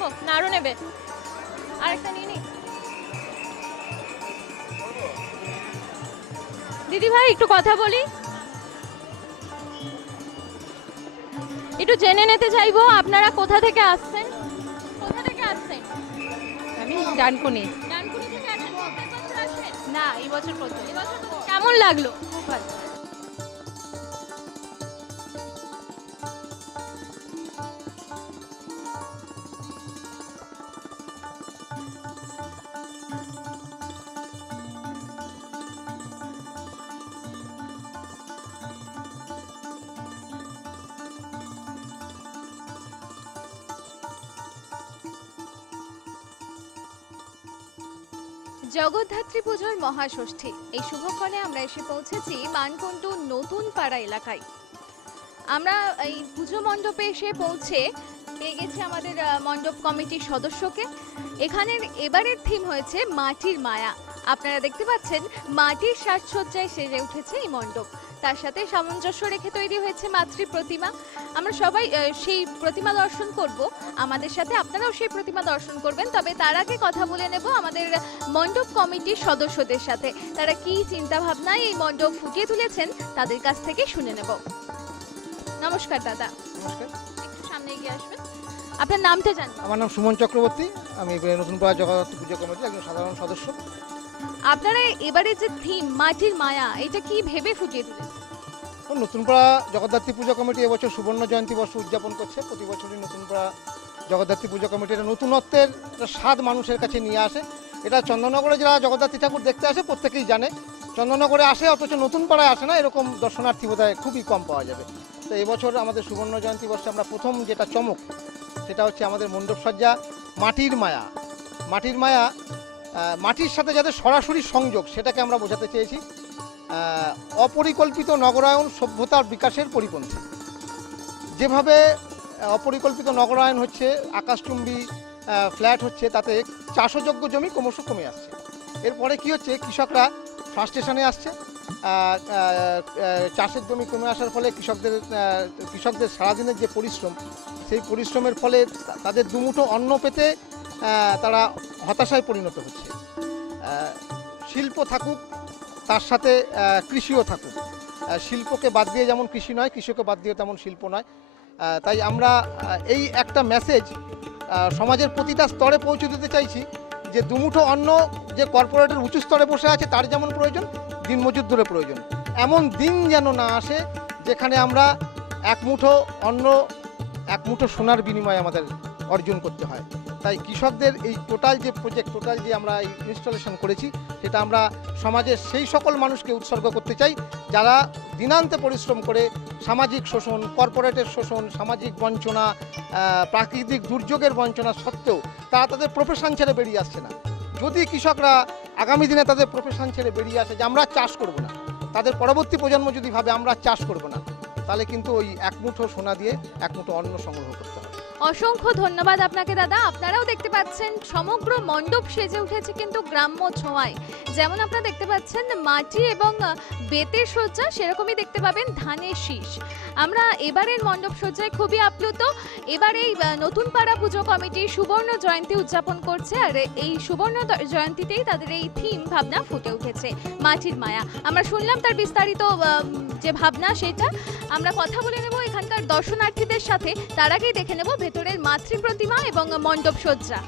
নেবো না আরো নেবে? আরেকটা নিয়ে নি। দিদি ভাই একটু কথা বলি, একটু জেনে নিতে চাইবো আপনারা কোথা থেকে আসছেন? কোথা থেকে আসছেন? আমি ডানকুনি। ডানকুনি থেকে আসেন, প্রত্যেক বছর আসেন? না, এই বছর প্রথম। এবছর কেমন লাগলো? খুব ভালো। জগদ্ধাত্রী পুজোর মহাষষ্ঠী এই শুভক্ষণে আমরা এসে পৌঁছেছি মানকুণ্ডু নতুন পাড়া এলাকায়। আমরা এই পুজো মণ্ডপে এসে পৌঁছে পেয়ে গেছি আমাদের মণ্ডপ কমিটির সদস্যকে। এখানের এবারের থিম হয়েছে মাটির মায়া। আপনারা দেখতে পাচ্ছেন মাটির সাজসজ্জায় সেজে উঠেছে এই মণ্ডপ, তার সাথে সামঞ্জস্য রেখে তৈরি হয়েছে মাতৃ প্রতিমা। আমরা সবাই সেই প্রতিমা দর্শন করব, আমাদের সাথে আপনারাও সেই প্রতিমা দর্শন করবেন। তবে তার আগে কথা বলে নেব আমাদের মণ্ডপ কমিটির সদস্যদের সাথে, তারা কি চিন্তা ভাবনায় এই মণ্ডপ ফুটিয়ে তুলেছেন তাদের কাছ থেকে শুনে নেব। নমস্কার দাদা। নমস্কার, একটু সামনে এগিয়ে আসবেন, আপনার নামটা জানি। আমার নাম সুমন চক্রবর্তী, আমি নতুন পাড়া জগদ্ধাত্রী পুজো কমিটির একজন সাধারণ সদস্য। আপনারা এবারে যে থিম মাটির মায়া, এটা কি ভেবে ফুটিয়ে তুলেছেন? নতুন পাড়া জগদ্ধাত্রী পুজো কমিটি এবছর সুবর্ণ জয়ন্তী বর্ষ উদযাপন করছে। প্রতি বছরই নতুন পাড়া জগদ্ধাত্রী পুজো কমিটি এটা নতুনত্বের স্বাদ মানুষের কাছে নিয়ে আসে। এটা চন্দননগরে যারা জগদ্ধাত্রী ঠাকুর দেখতে আসে প্রত্যেকেই জানে, চন্দননগরে আসে অথচ নতুন পাড়ায় আসে না, এরকম দর্শনার্থী বোধহয় খুবই কম পাওয়া যাবে। তো এবছর আমাদের সুবর্ণ জয়ন্তী বর্ষে আমরা প্রথম যেটা চমক সেটা হচ্ছে আমাদের মণ্ডপসজ্জা মাটির মায়া। মাটির মায়া মাটির সাথে যাদের সরাসরি সংযোগ সেটাকে আমরা বোঝাতে চেয়েছি। অপরিকল্পিত নগরায়ন সভ্যতার বিকাশের পরিপন্থী। যেভাবে অপরিকল্পিত নগরায়ন হচ্ছে, আকাশচুম্বী ফ্ল্যাট হচ্ছে, তাতে চাষযোগ্য জমি ক্রমশ কমে আসছে। এরপরে কি হচ্ছে, কৃষকরা ফ্রাস্ট্রেশনে আসছে। চাষের জমি কমে আসার ফলে কৃষকদের সারাদিনের যে পরিশ্রম, সেই পরিশ্রমের ফলে তাদের দুমুঠো অন্ন পেতে তারা হতাশায় পরিণত হচ্ছে। শিল্প থাকুক, তার সাথে কৃষিও থাকুক। শিল্পকে বাদ দিয়ে যেমন কৃষি নয়, কৃষিকে বাদ দিয়ে তেমন শিল্প নয়। তাই আমরা এই একটা মেসেজ সমাজের প্রতিটা স্তরে পৌঁছে দিতে চাইছি যে দুমুঠো অন্ন যে কর্পোরেটের উঁচু স্তরে বসে আছে তার যেমন প্রয়োজন, দিনমজুরদেরও প্রয়োজন। এমন দিন যেন না আসে যেখানে আমরা এক মুঠো অন্ন, এক মুঠো সোনার বিনিময়ে আমাদের অর্জন করতে হয়। তাই কৃষকদের এই টোটাল যে প্রজেক্ট, টোটাল যে আমরা এই ইনস্টলেশন করেছি, সেটা আমরা সমাজের সেই সকল মানুষকে উৎসর্গ করতে চাই যারা দিনান্তে পরিশ্রম করে সামাজিক শোষণ, কর্পোরেটের শোষণ, সামাজিক বঞ্চনা, প্রাকৃতিক দুর্যোগের বঞ্চনা সত্ত্বেও তারা তাদের প্রফেশন ছেড়ে বেরিয়ে আসছে না। যদি কৃষকরা আগামী দিনে তাদের প্রফেশন ছেড়ে বেরিয়ে আসে যে আমরা চাষ করব না, তাদের পরবর্তী প্রজন্ম যদি ভাবে আমরা চাষ করব না, তাহলে কিন্তু ওই এক মুঠো সোনা দিয়ে এক মুঠো অন্ন সংগ্রহ করতে হবে। অসংখ্য ধন্যবাদ আপনাকে দাদা। আপনারাও দেখতে পাচ্ছেন সমগ্র মণ্ডপ সেজে উঠেছে কিন্তু গ্রাম্য ছোঁয়ায়। যেমন আপনারা দেখতে পাচ্ছেন মাটি এবং বেতের সজ্জা, সেরকমই দেখতে পাবেন ধানের শীষ। আমরা এবারের মণ্ডপ সজ্জায় খুবই আপ্লুত। এবার এই নতুন পাড়া পুজো কমিটি সুবর্ণ জয়ন্তী উদযাপন করছে, আর এই সুবর্ণ জয়ন্তীতেই তাদের এই থিম ভাবনা ফুটে উঠেছে মাটির মায়া। আমরা শুনলাম তার বিস্তারিত যে ভাবনা, সেটা আমরা কথা বলে নেব এখানকার দর্শনার্থীদের সাথে। তার আগেই দেখে নেব ভেতরের মাতৃ প্রতিমা এবং মণ্ডপ সজ্জা।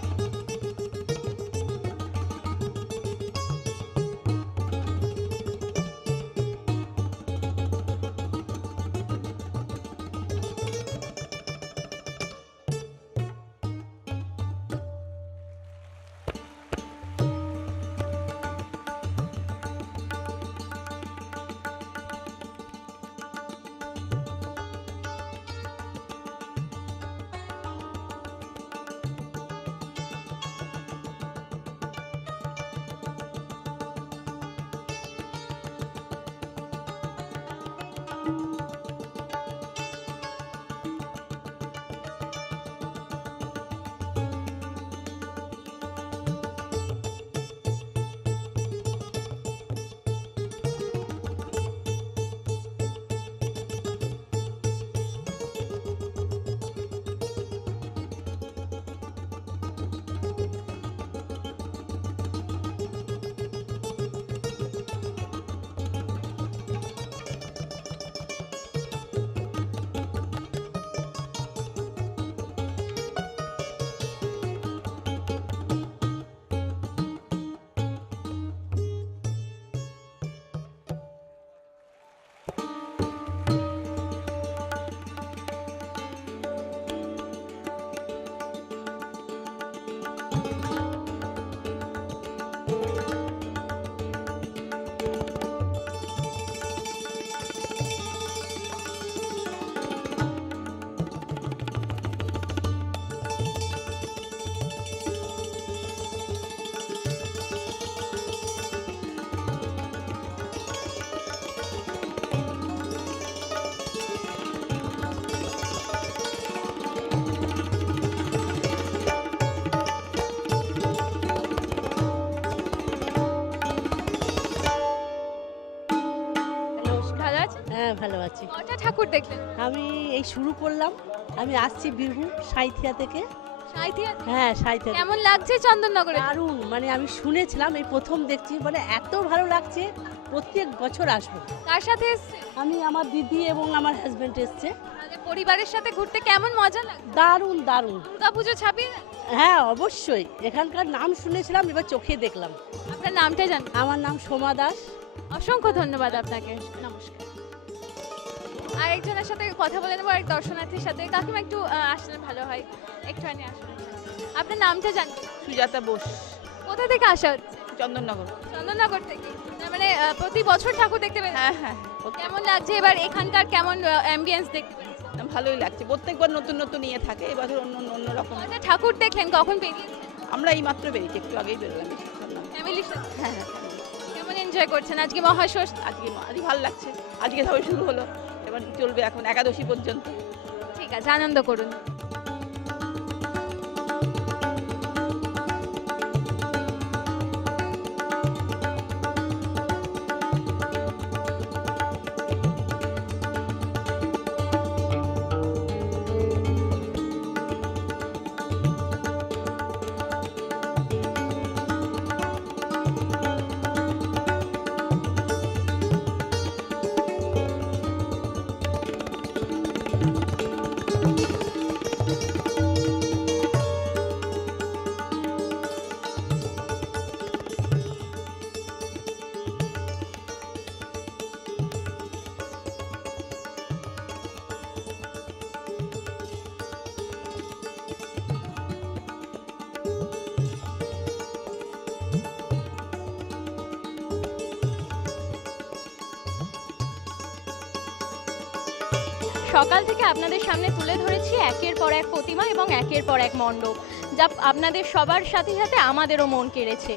দেখলেন? আমি এই শুরু করলাম, আমি আসছি বীরভূম সাঁইথিয়া থেকে। সাঁইথিয়া? হ্যাঁ, সাঁইথিয়া। কেমন লাগছে চন্দননগরে? দারুণ, মানে আমি শুনেছিলাম, এই প্রথম দেখছি, মানে এত ভালো লাগছে, প্রত্যেক বছর আসবো। কার সাথে এসছে? আমি, আমার দিদি এবং আমার হাজবেন্ড এসছে। আগে পরিবারের সাথে ঘুরতে কেমন মজা লাগে? দারুণ দারুণ। দুর্গাপুজো ছাপিয়ে দেয়? হ্যাঁ অবশ্যই, এখানকার নাম শুনেছিলাম, এবার চোখে দেখলাম। আপনার নামটা জানেন? আমার নাম সোমা দাস। অসংখ্য ধন্যবাদ আপনাকে, নমস্কার। আর একজনের সাথে কথা বলে নেবো, আরেক দর্শনার্থীর সাথে। কাকিমা একটু আসলে ভালো হয়, একটুখানি আসলে। আপনার নামটা জানেন? সুজাতা বোস, কোথা থেকে আসা হচ্ছে? চন্দননগর। চন্দননগর থেকে। তার মানে প্রতি বছর ঠাকুর দেখতে পেলেন? হ্যাঁ হ্যাঁ, কেমন লাগছে এবার এখানকার, কেমন অ্যাম্বিয়েন্স দেখতে পেলেন? ভালোই লাগছে। প্রত্যেকবার নতুন নতুন ইয়ে থাকে, এবছর অন্য রকম। আচ্ছা, ঠাকুর দেখলেন কখন বেরিয়েছেন? আমরা এই মাত্র বেরিয়েছি, একটু আগেই বেরোলাম। ফ্যামিলির সাথে? হ্যাঁ হ্যাঁ, কেমন এনজয় করছেন আজকে মহাষষ্ঠী? আজকে ভালো লাগছে। আজকে সবাই শুরু হলো, এবার চলবে এখন একাদশী পর্যন্ত। ঠিক আছে, আনন্দ করুন। সকাল থেকে আপনাদের সামনে তুলে ধরেছি একের পর এক প্রতিমা এবং একের পর এক মণ্ডপ, যা আপনাদের সবার সাথে সাথে আমাদেরও মন কেড়েছে।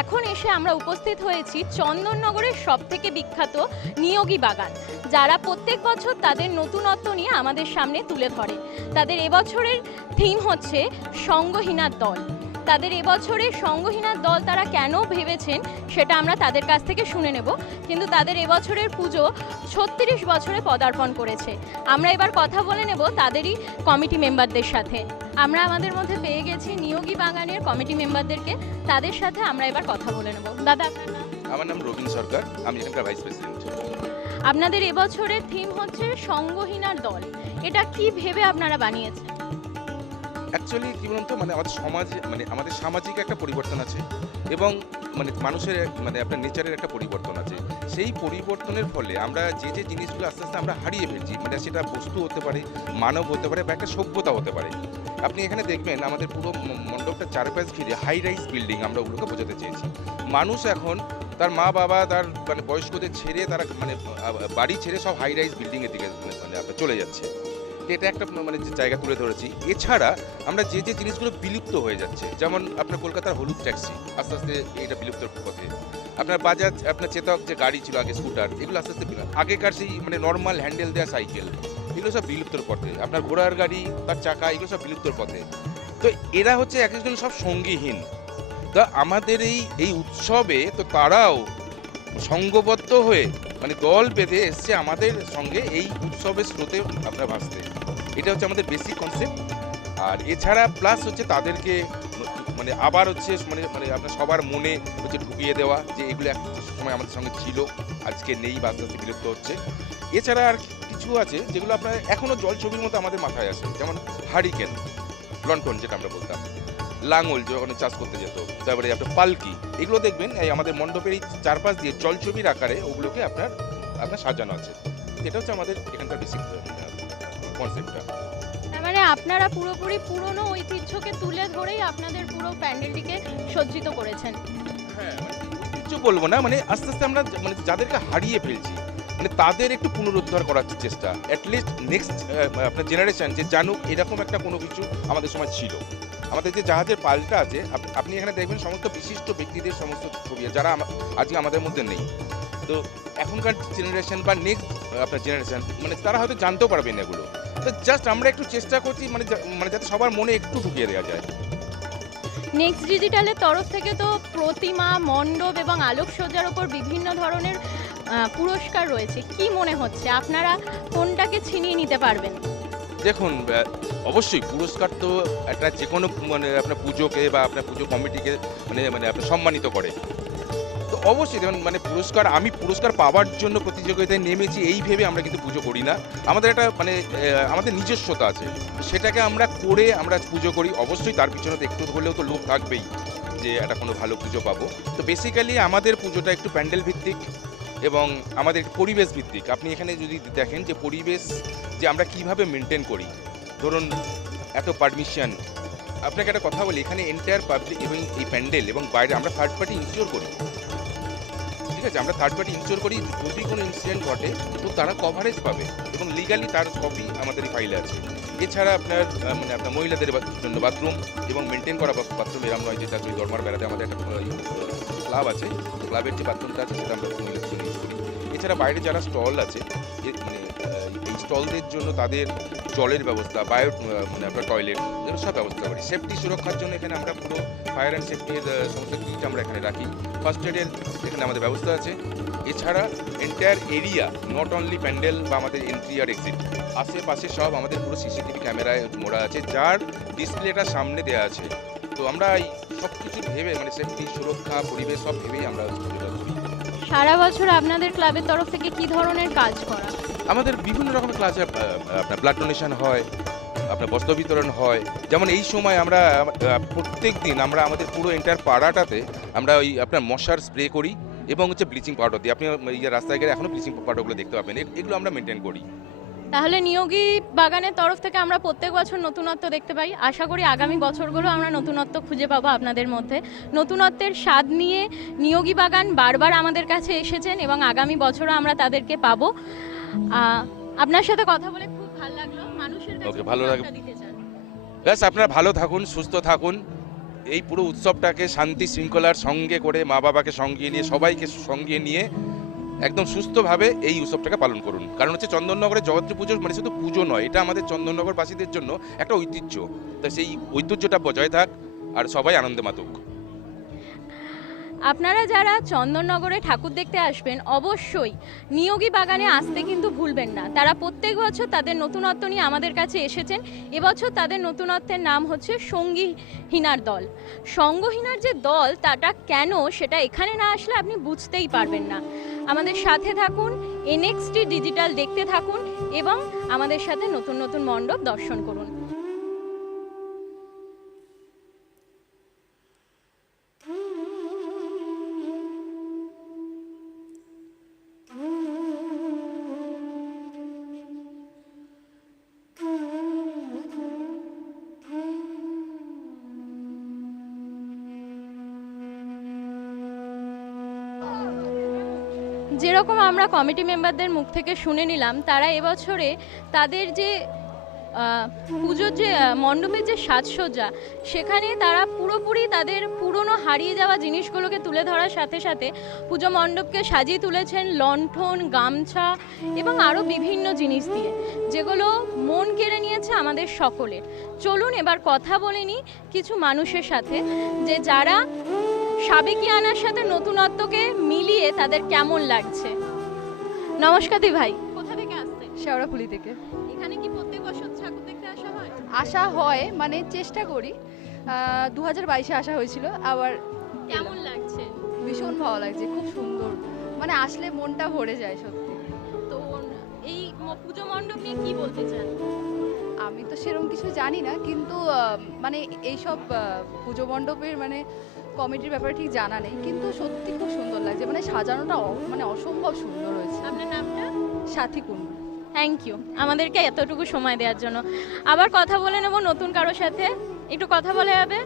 এখন এসে আমরা উপস্থিত হয়েছি চন্দননগরের সবথেকে বিখ্যাত নিয়োগী বাগান, যারা প্রত্যেক বছর তাদের নতুনত্ব নিয়ে আমাদের সামনে তুলে ধরে। তাদের এবছরের থিম হচ্ছে সঙ্গহীনার দল। তাদের এবছরের সঙ্গহীনার দল তারা কেন ভেবেছেন সেটা আমরা তাদের কাছ থেকে শুনে নেব, কিন্তু তাদের এবছরের পুজো 36 বছরে পদার্পণ করেছে। আমরা এবার কথা বলে নেব তাদেরই কমিটি মেম্বারদের সাথে। আমরা আমাদের মধ্যে পেয়ে গেছি নিয়োগী বাগানের কমিটি মেম্বারদেরকে, তাদের সাথে আমরা এবার কথা বলে নেব। দাদা, আপনার নাম? আমার নাম রবীন সরকার, আমি এখানকার ভাইস প্রেসিডেন্ট। আপনাদের এবছরের থিম হচ্ছে সঙ্গহীনার দল, এটা কি ভেবে আপনারা বানিয়েছেন? অ্যাকচুয়ালি কি বলুন তো, মানে আমাদের সমাজে, মানে আমাদের সামাজিক একটা পরিবর্তন আছে এবং মানে মানুষের মানে আপনার নেচারের একটা পরিবর্তন আছে। সেই পরিবর্তনের ফলে আমরা যে যে জিনিসগুলো আস্তে আস্তে আমরা হারিয়ে ফেলছি, মানে সেটা বস্তু হতে পারে, মানব হতে পারে, বা একটা সভ্যতা হতে পারে। আপনি এখানে দেখবেন আমাদের পুরো মণ্ডপটা চারপাশ ঘিরে হাই রাইজ বিল্ডিং, আমরা ওগুলোকে বোঝাতে চেয়েছি। মানুষ এখন তার মা বাবা, তার মানে বয়স্কদের ছেড়ে তারা মানে বাড়ি ছেড়ে সব হাই রাইজ বিল্ডিংয়ের দিকে মানে আপনার চলে যাচ্ছে। এটা একটা মানে যে জায়গা তুলে ধরেছি। এছাড়া আমরা যে যে জিনিসগুলো বিলুপ্ত হয়ে যাচ্ছে, যেমন আপনার কলকাতার হলুদ ট্যাক্সি আস্তে আস্তে এটা বিলুপ্তর পথে। আপনার বাজাজ, আপনার চেতক যে গাড়ি ছিল আগে, স্কুটার, এগুলো আস্তে আস্তে আগেকার সেই মানে নর্মাল হ্যান্ডেল দেওয়া সাইকেল, এগুলো সব বিলুপ্তর পথে। আপনার ঘোড়ার গাড়ি, তার চাকা, এগুলো সব বিলুপ্তর পথে। তো এরা হচ্ছে এক একজন সব সঙ্গীহীন। তা আমাদের এই উৎসবে তো তারাও সঙ্গবদ্ধ হয়ে মানে দল বেঁধে এসছে আমাদের সঙ্গে এই উৎসবের স্রোতে আপনার ভাসতে। এটা হচ্ছে আমাদের বেসিক কনসেপ্ট। আর এছাড়া প্লাস হচ্ছে তাদেরকে মানে আবার হচ্ছে মানে মানে আপনার সবার মনে হচ্ছে ঢুকিয়ে দেওয়া যে এগুলো একটা সময় আমাদের সঙ্গে ছিল, আজকে নেই বা আস্তে আস্তে বিলুপ্ত হচ্ছে। এছাড়া আর কিছু আছে যেগুলো আপনার এখনও জলছবির মতো আমাদের মাথায় আসে, যেমন হারিকেন, লন্ঠন যেটা আমরা বলতাম, লাঙল যখন চাষ করতে যেত, তারপরে আপনার পালকি, এগুলো দেখবেন এই আমাদের মণ্ডপের এই চারপাশ দিয়ে জলছবির আকারে ওগুলোকে আপনার সাজানো আছে। এটা হচ্ছে আমাদের এখানকার বেসিক কনসেপ্টটা। মানে আপনারা পুরোপুরি পুরনো ঐতিহ্যকে তুলে ধরেই আপনাদের পুরো প্যান্ডেলটিকে সজ্জিত করেছেন। হ্যাঁ, কিছু বলবো না, মানে আস্তে আস্তে আমরা মানে যাদেরকে হারিয়ে ফেলছি মানে তাদের একটু পুনরুদ্ধার করার চেষ্টা, অ্যাটলিস্ট নেক্সট আপনার জেনারেশন যে জানুক এরকম একটা কোনো কিছু আমাদের সময় ছিল। আমাদের যে জাহাজের পালটা আছে, আপনি এখানে দেখবেন সমস্ত বিশিষ্ট ব্যক্তিদের সমস্ত ছবি যারা আজকে আমাদের মধ্যে নেই। তো এখনকার জেনারেশন বা নেক্সট আপনার জেনারেশন মানে তারা হয়তো জানতেও পারবেন এগুলো। তো জাস্ট আমরা একটু চেষ্টা করছি মানে মানে যাতে সবার মনে একটু ঢুকিয়ে দেওয়া যায়। নেক্সট ডিজিটালের তরফ থেকে তো প্রতিমা, মণ্ডপ এবং আলোকসজ্জার ওপর বিভিন্ন ধরনের পুরস্কার রয়েছে, কি মনে হচ্ছে আপনারা কোনটাকে ছিনিয়ে নিতে পারবেন? দেখুন অবশ্যই পুরস্কার তো একটা যে কোনো মানে আপনার পুজোকে বা আপনার পুজো কমিটিকে মানে মানে আপনার সম্মানিত করে। তো অবশ্যই যেমন মানে আমি পুরস্কার পাওয়ার জন্য প্রতিযোগিতায় নেমেছি এই ভেবে আমরা কিন্তু পুজো করি না। আমাদের একটা মানে আমাদের নিজস্বতা আছে, তো সেটাকে আমরা করে আমরা পুজো করি। অবশ্যই তার পিছনে তো একটু হলেও তো লোভ থাকবেই যে একটা কোনো ভালো পুজো পাবো। তো বেসিক্যালি আমাদের পুজোটা একটু প্যান্ডেল ভিত্তিক এবং আমাদের পরিবেশ ভিত্তিক। আপনি এখানে যদি দেখেন যে পরিবেশ যে আমরা কিভাবে মেনটেন করি, ধরুন এত পারমিশন, আপনাকে একটা কথা বলি, এখানে এন্টায়ার পাবলিক এবং এই প্যান্ডেল এবং বাইরে আমরা থার্ড পার্টি ইনশিওর করি। ঠিক আছে, আমরা থার্ড পার্টি ইনশিওর করি, যদি কোনো ইনসিডেন্ট ঘটে তো তারা কভারেজ পাবে এবং লিগালি তার কপি আমাদের এই ফাইলে আছে। এছাড়া আপনার মানে আপনার মহিলাদের জন্য বাথরুম এবং মেনটেন করা বাথরুম এরম নয় যেটা ওই দরমার বেড়াতে আমাদের একটা ক্লাব আছে, ক্লাবের যে বাথরুমটা আছে সেটা আমরা মহিলাদের জন্য ইউজ করি। এছাড়া বাইরে যারা স্টল আছে মানে এই স্টলদের জন্য তাদের জলের ব্যবস্থা, মানে আপনার টয়লেট, এগুলো সব ব্যবস্থা করি। সেফটি সুরক্ষার জন্য এখানে আমরা পুরো ফায়ার অ্যান্ড সেফটির সমস্ত কিট আমরা এখানে রাখি। ফার্স্ট এডের এখানে আমাদের ব্যবস্থা আছে। এছাড়া entire area, not only pandal বা আমাদের এন্ট্রি আর এক্সিট, আশেপাশে সব আমাদের পুরো সিসিটিভি ক্যামেরায় মোড়া আছে, যার ডিসপ্লেটা সামনে দেওয়া আছে। তো আমরা এই সব কিছু ভেবে মানে সেফটি, সুরক্ষা, পরিবেশ সব ভেবেই আমরা এটা করি। সারা বছর আপনাদের ক্লাবের তরফ থেকে কি ধরনের কাজ করা? আমাদের বিভিন্ন রকমের ক্লাসে আপনার ব্লাড ডোনেশন হয়, আপনার বস্ত্র বিতরণ হয়। যেমন এই সময় আমরা প্রত্যেক দিন আমরা আমাদের পুরো এন্টায়ার পাড়াটাতে আমরা ওই আপনার মশার স্প্রে করি এবং হচ্ছে ব্লিচিং পাউডার দিই। আপনি এই রাস্তায় গেলে এখনও ব্লিচিং পাউডারগুলো দেখতে পাবেন, এগুলো আমরা মেনটেন করি। তাহলে নিয়োগী বাগানের তরফ থেকে আমরা প্রত্যেক বছর নতুনত্ব দেখতে পাই। আশা করি আগামী বছরগুলো আমরা নতুনত্ব খুঁজে পাবো আপনাদের মধ্যে। নতুনত্বের স্বাদ নিয়ে নিয়োগী বাগান বারবার আমাদের কাছে এসেছেন এবং আগামী বছরও আমরা তাদেরকে পাবো। আপনার সাথে কথা বলে খুব ভালো লাগলো। মানুষের কাছে ওকে, ভালো কি লাগে। বার্তা দিতে চান? ব্যাস, আপনারা ভালো থাকুন, সুস্থ থাকুন, এই পুরো উৎসবটাকে শান্তি শৃঙ্খলার সঙ্গে করে মা বাবাকে সঙ্গে নিয়ে সবাইকে সঙ্গে নিয়ে একদম সুস্থভাবে এই উৎসবটাকে পালন করুন। কারণ হচ্ছে চন্দননগরের জগত্রী পুজো মানে শুধু পুজো নয়, এটা আমাদের চন্দননগরবাসীদের জন্য একটা ঐতিহ্য। তাই সেই ঐতিহ্যটা বজায় থাক আর সবাই আনন্দে মাতুক। আপনারা যারা চন্দননগরে ঠাকুর দেখতে আসবেন অবশ্যই নিয়োগী বাগানে আসতে কিন্তু ভুলবেন না। তারা প্রত্যেক বছর তাদের নতুনত্ব নিয়ে আমাদের কাছে এসেছেন। এবছর তাদের নতুনত্বের নাম হচ্ছে সঙ্গীহীনার দল। সঙ্গহীনার যে দল তাটা কেন, সেটা এখানে না আসলে আপনি বুঝতেই পারবেন না। আমাদের সাথে থাকুন, NXT ডিজিটাল দেখতে থাকুন এবং আমাদের সাথে নতুন নতুন মণ্ডপ দর্শন করুন। যেরকম আমরা কমিটি মেম্বারদের মুখ থেকে শুনে নিলাম, তারা এবছরে তাদের যে পুজোর যে মণ্ডপের যে সাজসজ্জা, সেখানে তারা পুরোপুরি তাদের পুরনো হারিয়ে যাওয়া জিনিসগুলোকে তুলে ধরার সাথে সাথে পুজো মণ্ডপকে সাজিয়ে তুলেছেন লণ্ঠন, গামছা এবং আরও বিভিন্ন জিনিস দিয়ে, যেগুলো মন কেড়ে নিয়েছে আমাদের সকলের। চলুন এবার কথা বলে নিই কিছু মানুষের সাথে, যে যারা সাবেকিয়ানার সাথে নতুনত্বকে মিলিয়ে তাদের কেমন লাগছে। নমস্কার দি ভাই, কোথা থেকে আসছেন? শেওড়াফুলি থেকে এখানে কি প্রত্যেক বছর ঠাকুর দেখতে আসা হয়? আসা হয়, মানে চেষ্টা করি। 2022-এ আসা হয়েছিল, আবার কেমন লাগছে? ভীষণ ভালো লাগছে, খুব সুন্দর, মানে আসলে মনটা ভরে যায় সত্যি। তো এই পুজো মণ্ডপ নিয়ে কি বলতে চান? আমি তো সেরকম কিছু জানি না, কিন্তু মানে এইসব পুজো মণ্ডপের মানে কমিটির ব্যাপারে ঠিক জানা নেই, কিন্তু সত্যি খুব সুন্দর লাগছে, মানে সাজানোটা মানে অসম্ভব সুন্দর হয়েছে। আপনার নামটা? সাথী কুন্ডু। থ্যাংক ইউ আমাদেরকে এতটুকু সময় দেওয়ার জন্য। আবার কথা বলে নেব নতুন কারোর সাথে, একটু কথা বলে যাবে।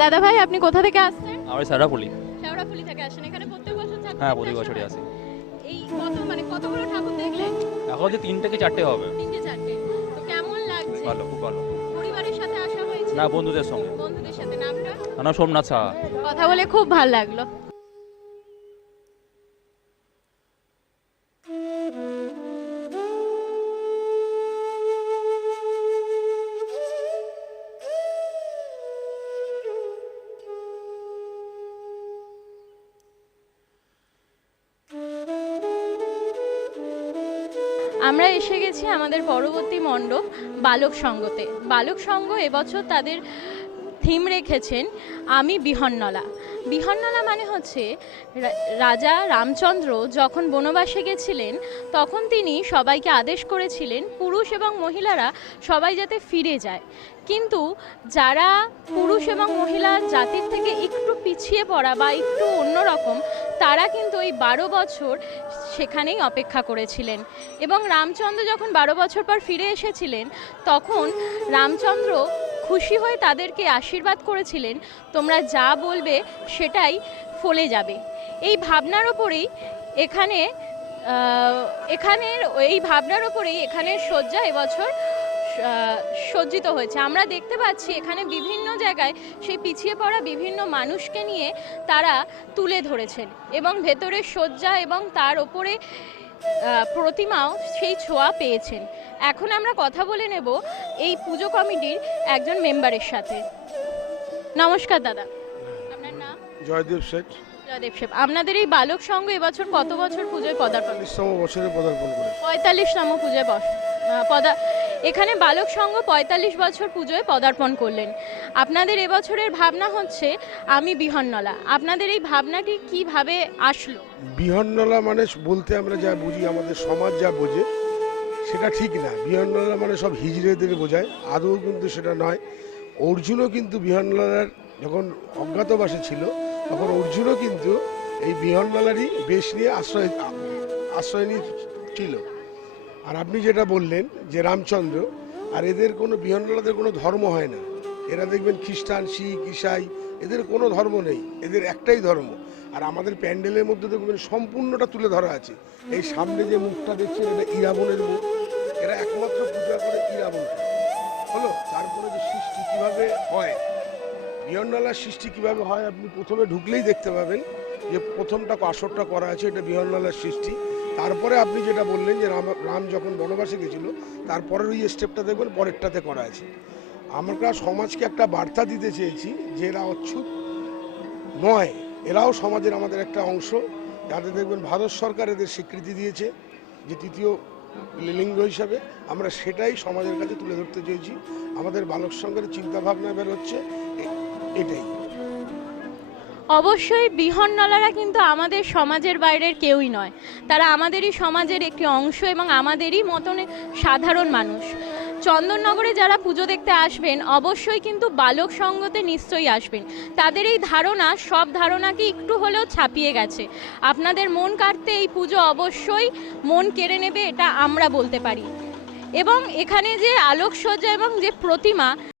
দাদা ভাই, আপনি কোথা থেকে আসছেন? আমি শেওড়াফুলি। শেওড়াফুলি থেকে আসেন। এখানে প্রত্যেক বছর ঠাকুর হ্যাঁ, দেখতে প্রতি আসা বছরই হয়? আসি। এই কতগুলো ঠাকুর দেখলেন? এখন যে 3 থেকে 4টে হবে। 3-4টে। তো কেমন লাগছে? ভালো, খুব ভালো। পরিবারের সাথে আসা হয়েছে? না, বন্ধুদের সঙ্গে। বন্ধুদের সাথে। নামটা? আমার নাম সোমনাথ সাহা। কথা বলে খুব ভালো লাগলো। আমরা এসে গেছি আমাদের পরবর্তী মণ্ডপ বালক সঙ্গতে। বালক সঙ্গ এবছর তাদের থিম রেখেছেন আমি বিহন্নলা। বিহন্নলা মানে হচ্ছে রাজা রামচন্দ্র যখন বনবাসে গেছিলেন তখন তিনি সবাইকে আদেশ করেছিলেন পুরুষ এবং মহিলারা সবাই যাতে ফিরে যায়, কিন্তু যারা পুরুষ এবং মহিলা জাতির থেকে একটু পিছিয়ে পড়া বা একটু অন্যরকম তারা কিন্তু ওই 12 বছর সেখানেই অপেক্ষা করেছিলেন। এবং রামচন্দ্র যখন 12 বছর পর ফিরে এসেছিলেন তখন রামচন্দ্র খুশি হয়ে তাদেরকে আশীর্বাদ করেছিলেন তোমরা যা বলবে সেটাই ফলে যাবে। এই ভাবনার ওপরেই এখানের সজ্জা এবছর সজ্জিত হয়েছে। আমরা দেখতে পাচ্ছি এখানে বিভিন্ন জায়গায় সেই পিছিয়ে পড়া বিভিন্ন মানুষকে নিয়ে তারা তুলে ধরেছেন এবং ভেতরের সজ্জা এবং তার ওপরে প্রতিমাও সেই ছোঁয়া পেয়েছেন। এখন আমরা কথা বলে নেব এই পুজো কমিটির একজন মেম্বারের সাথে। নমস্কার দাদা, আপনার নাম? জয়দেব শেঠ। জয়দেব শেঠ, আপনাদের এই বালক সংঘ এবছর কত বছর পুজোয় পদার্পণ? 45তম বছরে পদার্পণ করে। 45তম পুজোয় এখানে বালক সংঘ 45 বছর পুজোয় পদার্পণ করলেন। আপনাদের এবছরের ভাবনা হচ্ছে আমি বিহন্নলা। আপনাদের এই ভাবনাটি কিভাবে আসলো? বিহন্নলা মানে বলতে আমরা যা বুঝি, আমাদের সমাজ যা বোঝে সেটা ঠিক না। বিহন্নলা মানে সব হিজড়েদের বোঝায়, আদৌ কিন্তু সেটা নয়। অর্জুনও কিন্তু বিহন্নলার যখন অজ্ঞাতবাসে ছিল তখন অর্জুনও কিন্তু এই বিহন্নলারই বেশ নিয়ে আশ্রয় নিয়ে ছিল। আর আপনি যেটা বললেন যে রামচন্দ্র, আর এদের কোনো বিহন্নলাদের কোনো ধর্ম হয় না। এরা দেখবেন খ্রিস্টান, শিখ, ইসাই, এদের কোনো ধর্ম নেই, এদের একটাই ধর্ম। আর আমাদের প্যান্ডেলের মধ্যে দেখবেন সম্পূর্ণটা তুলে ধরা আছে। এই সামনে যে মুখটা দেখছেন এটা ইরাবণের মুখ, এরা একমাত্র পূজা করে ইরাবণকে। হলো তারপরে যে সৃষ্টি কিভাবে হয়, বিহন্নলার সৃষ্টি কিভাবে হয় আপনি প্রথমে ঢুকলেই দেখতে পাবেন যে প্রথমটা আসরটা করা আছে, এটা বিহন্নলার সৃষ্টি। তারপরে আপনি যেটা বললেন যে রাম যখন বনবাসে গেছিল তারপরের ওই স্টেপটা দেখবেন পরেরটাতে করা আছে। আমরা সমাজকে একটা বার্তা দিতে চেয়েছি যে এরা অচ্ছুত নয়, এরাও সমাজের আমাদের একটা অংশ। যাতে দেখবেন ভারত সরকার এদের স্বীকৃতি দিয়েছে যে তৃতীয় লিঙ্গ হিসাবে, আমরা সেটাই সমাজের কাছে তুলে ধরতে চেয়েছি। আমাদের বালক সংঘের চিন্তাভাবনা বের হচ্ছে এটাই। অবশ্যই বিহন্নলারা কিন্তু আমাদের সমাজের বাইরের কেউই নয়, তারা আমাদেরই সমাজের একটি অংশ এবং আমাদেরই মতন সাধারণ মানুষ। চন্দননগরে যারা পুজো দেখতে আসবেন অবশ্যই কিন্তু বালক সংঘতে নিশ্চয়ই আসবেন। তাদের এই ধারণা সব ধারণাকে একটু হলেও ছাপিয়ে গেছে। আপনাদের মন কাড়তে এই পুজো অবশ্যই মন কেড়ে নেবে, এটা আমরা বলতে পারি। এবং এখানে যে আলোকসজ্জা এবং যে প্রতিমা